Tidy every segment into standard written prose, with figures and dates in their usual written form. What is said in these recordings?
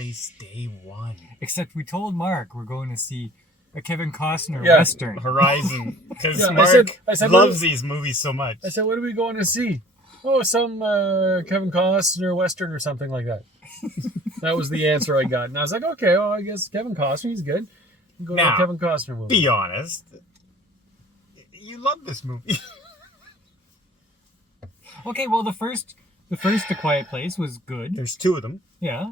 Place day one. Except we told Mark we're going to see a Kevin Costner Western. Horizon. Because Yeah, Mark I said, loves these movies so much. I said, what are we going to see? Oh, some Kevin Costner Western or something like that. That was the answer I got. And I was like, okay, well, I guess Kevin Costner, he's good. Go to a Kevin Costner movie. Be honest. You love this movie. Okay, well, the first A Quiet Place was good. There's two of them. Yeah.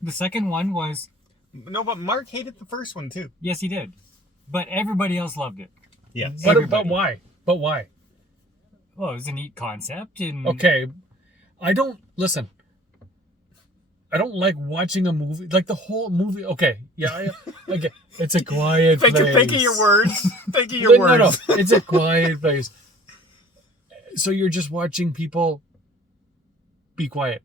The second one was... No, but Mark hated the first one, too. Yes, he did. But everybody else loved it. Yes. But why? But why? Well, it was a neat concept. And Okay. I don't like watching a movie. Like the whole movie. Okay. Yeah. Okay. It's a quiet place. Think of your words. Think of your words. No. It's a quiet place. So you're just watching people be quiet.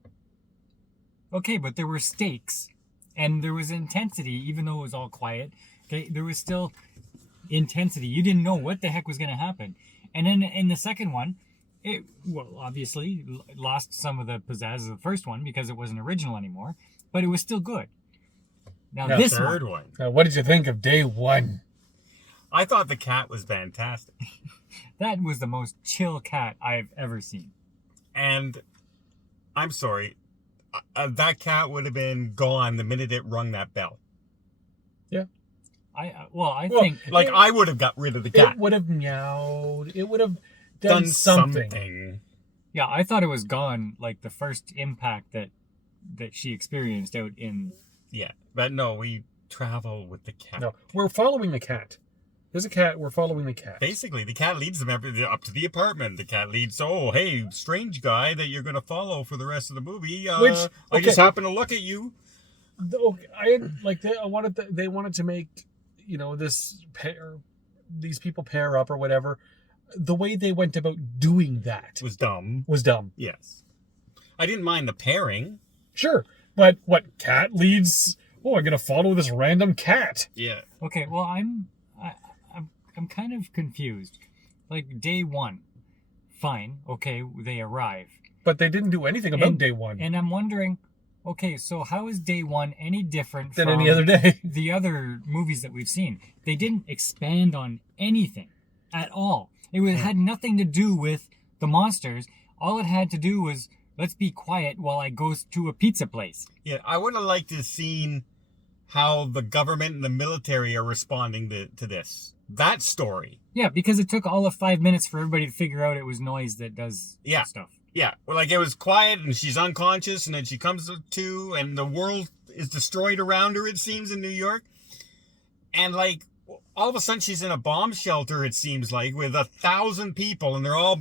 Okay, but there were stakes. And there was intensity, even though it was all quiet. Okay, there was still intensity. You didn't know what the heck was going to happen. And then in the second one, it, well, obviously lost some of the pizzazz of the first one because it wasn't original anymore, but it was still good. Now this third one. Now, what did you think of day one? I thought the cat was fantastic. That was the most chill cat I've ever seen. And I'm sorry, that cat would have been gone the minute it rung that bell. Yeah. I think... Like, I would have got rid of the cat. It would have meowed. It would have done something. Yeah, I thought it was gone, like the first impact that she experienced out in... Yeah, but no, we travel with the cat. No, we're following the cat. There's a cat, we're following the cat. Basically, the cat leads them up to the apartment. The cat leads, oh, hey, strange guy that you're going to follow for the rest of the movie. I just happen to look at you. They wanted to make, these people pair up or whatever. The way they went about doing that was dumb. Yes. I didn't mind the pairing. Sure. But what cat leads? Oh, I'm going to follow this random cat. Yeah. Okay, well, I'm kind of confused. Like, day one, fine, okay, they arrive. But they didn't do anything about day one. And I'm wondering, okay, so how is day one any different than from any other day? The other movies that we've seen? They didn't expand on anything at all. It had nothing to do with the monsters. All it had to do was, let's be quiet while I go to a pizza place. Yeah, I would have liked to have seen how the government and the military are responding to this. That story. Yeah, because it took all of 5 minutes for everybody to figure out it was noise that does stuff. Yeah, well, like it was quiet and she's unconscious and then she comes to and the world is destroyed around her, it seems, in New York. And like, all of a sudden she's in a bomb shelter, it seems like, with 1,000 people and they're all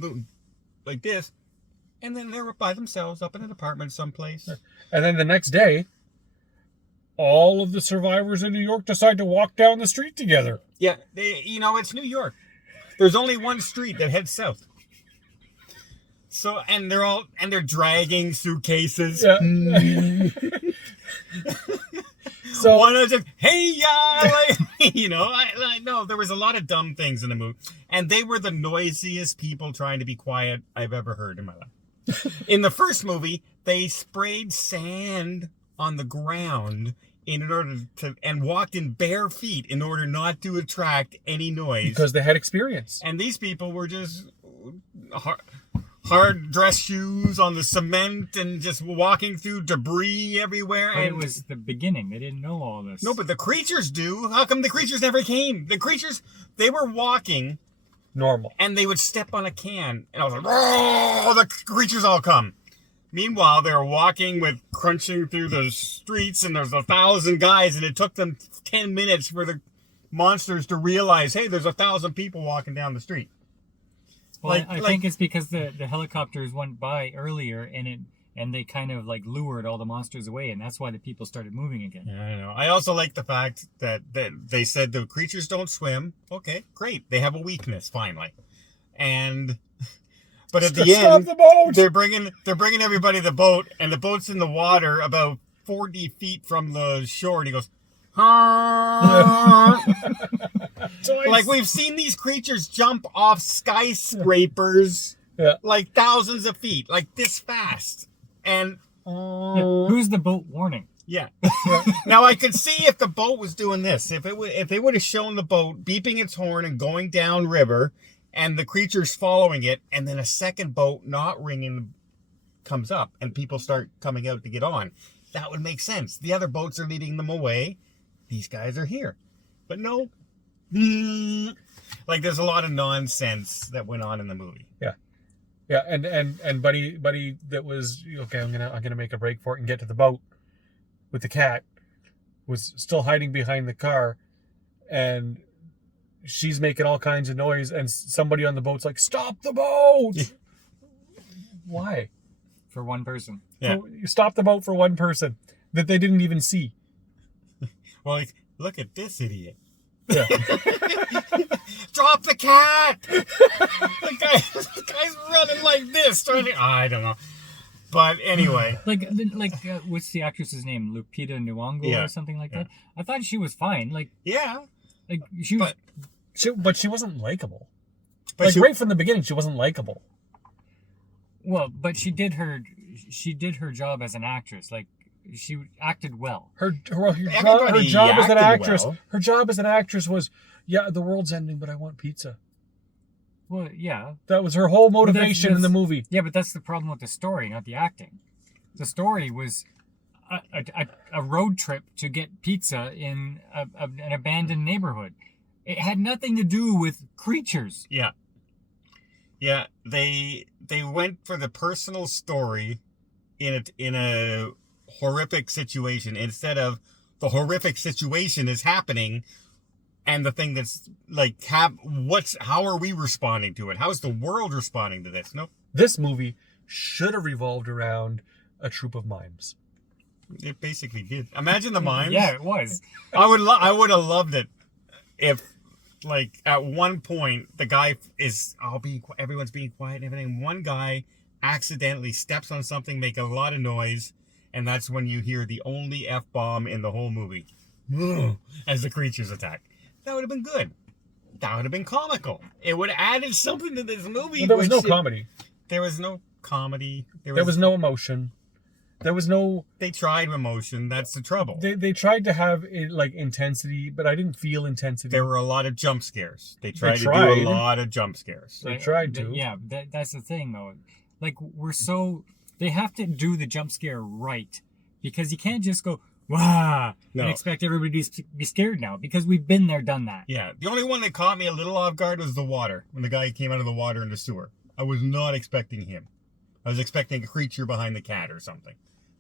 like this. And then they're by themselves up in an apartment someplace. And then the next day, all of the survivors in New York decide to walk down the street together. Yeah, it's New York. There's only one street that heads south. So, and they're dragging suitcases. Yeah. So one of them, hey, no, there was a lot of dumb things in the movie. And they were the noisiest people trying to be quiet I've ever heard in my life. In the first movie, they sprayed sand on the ground and walked in bare feet in order not to attract any noise. Because they had experience. And these people were just hard dress shoes on the cement and just walking through debris everywhere. But it was the beginning. They didn't know all this. No, but the creatures do. How come the creatures never came? The creatures, they were walking. Normal. And they would step on a can. And I was like, oh, the creatures all come. Meanwhile, they were walking crunching through the streets and there's 1,000 guys and it took them 10 minutes for the monsters to realize, hey, there's 1,000 people walking down the street. Well, I think it's because the helicopters went by earlier and they kind of like lured all the monsters away, and that's why the people started moving again. Yeah, I know. I also like the fact that they said the creatures don't swim. Okay, great. They have a weakness finally, but at the end, they're bringing everybody the boat, and the boat's in the water about 40 feet from the shore, and he goes, like we've seen these creatures jump off skyscrapers, like thousands of feet, like this fast. And who's the boat warning? Yeah. Now I could see if the boat was doing this. If they would have shown the boat beeping its horn and going down river, and the creature's following it, and then a second boat not ringing comes up, and people start coming out to get on, that would make sense. The other boats are leading them away. These guys are here, but no. Like there's a lot of nonsense that went on in the movie. Yeah, and buddy that was okay. I'm gonna make a break for it and get to the boat with the cat, was still hiding behind the car, and she's making all kinds of noise, and somebody on the boat's like, "Stop the boat!" Why? For one person. Yeah. You stop the boat for one person that they didn't even see. Well, like, look at this idiot. Yeah. Drop the cat! the guy's running like this, trying to... I don't know. But anyway. Like, what's the actress's name? Lupita Nyongo or something like that? I thought she was fine. Like, yeah. Like, she was... But she wasn't likable. But like, right from the beginning, she wasn't likable. Well, but she did her job as an actress. Like, she acted well. Her job Everybody as an actress. well. Her job as an actress was, yeah, the world's ending, but I want pizza. Well, yeah. That was her whole motivation in the movie. Yeah, but that's the problem with the story, not the acting. The story was a road trip to get pizza in an abandoned neighborhood. It had nothing to do with creatures. Yeah. Yeah, they went for the personal story in a horrific situation instead of the horrific situation is happening and the thing that's like how are we responding to it? How's the world responding to this? Nope. This movie should have revolved around a troupe of mimes. It basically did. Imagine the mimes. Yeah, it was. I would have loved it if, like, at one point the guy is everyone's being quiet and everything. One guy accidentally steps on something, make a lot of noise, and that's when you hear the only F-bomb in the whole movie as the creatures attack. That would have been good. That would have been comical. It would have added something to this movie. Well, there was no comedy. There was no comedy. There was no emotion. There was no... They tried emotion. That's the trouble. They tried to have like intensity, but I didn't feel intensity. There were a lot of jump scares. They tried to do a lot of jump scares. They tried to. Yeah, that's the thing, though. Like, they have to do the jump scare right. Because you can't just go, wah, and expect everybody to be scared now. Because we've been there, done that. Yeah. The only one that caught me a little off guard was the water. When the guy came out of the water in the sewer. I was not expecting him. I was expecting a creature behind the cat or something.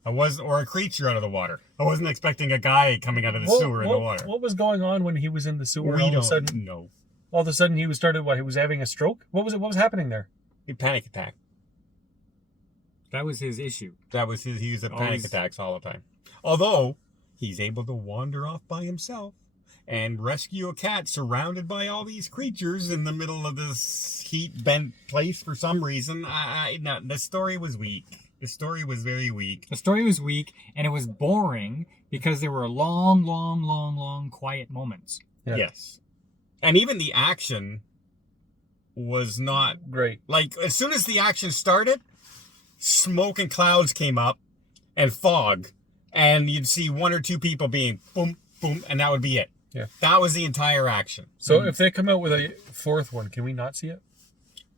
Or a creature out of the water. I wasn't expecting a guy coming out of the sewer in the water. What was going on when he was in the sewer? We all don't of a sudden, know. All of a sudden, he was having a stroke? What was happening there? A panic attack. That was his issue. He was at panic attacks all the time. Although, he's able to wander off by himself and rescue a cat surrounded by all these creatures in the middle of this heat-bent place for some reason. No, the story was weak. The story was very weak. The story was weak, and it was boring because there were long, quiet moments. Yeah. Yes. And even the action was not great. Like, as soon as the action started, smoke and clouds came up and fog, and you'd see one or two people being boom, boom, and that would be it. Yeah. That was the entire action. So if they come out with a fourth one, can we not see it?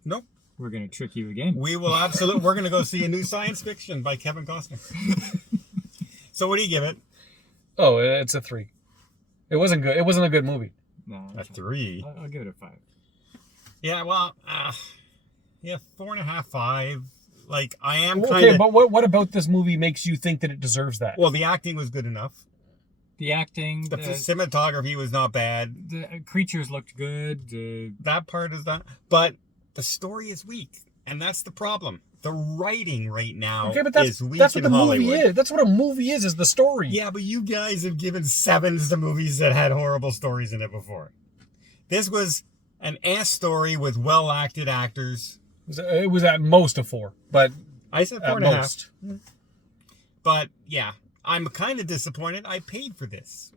Nope. We're going to trick you again. We will absolutely. We're going to go see a new science fiction by Kevin Costner. So what do you give it? Oh, it's a 3. It wasn't good. It wasn't a good movie. No, A 3. I'll give it a 5. Yeah, well, 4.5, 5. Like, I am kind okay, of... but what about this movie makes you think that it deserves that? Well, the acting was good enough. The acting, The cinematography was not bad. the creatures looked good. That part is not... But the story is weak, and that's the problem. The writing right now is weak that's what in the Hollywood. movie is. That's what a movie is the story. Yeah, but you guys have given 7s to movies that had horrible stories in it before. This was an ass story with well-acted actors. It was at most a 4, but I said at 4.5. most. But yeah, I'm kind of disappointed. I paid for this.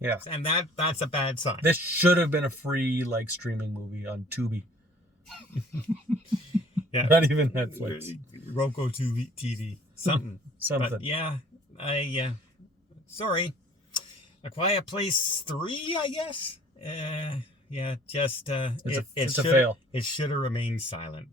Yeah. And that's a bad sign. This should have been a free streaming movie on Tubi. Yeah. Not even Netflix. Roku TV. Something. Something. But yeah. sorry. A Quiet Place 3, I guess. Yeah, just It's a should- fail. It should have remained silent.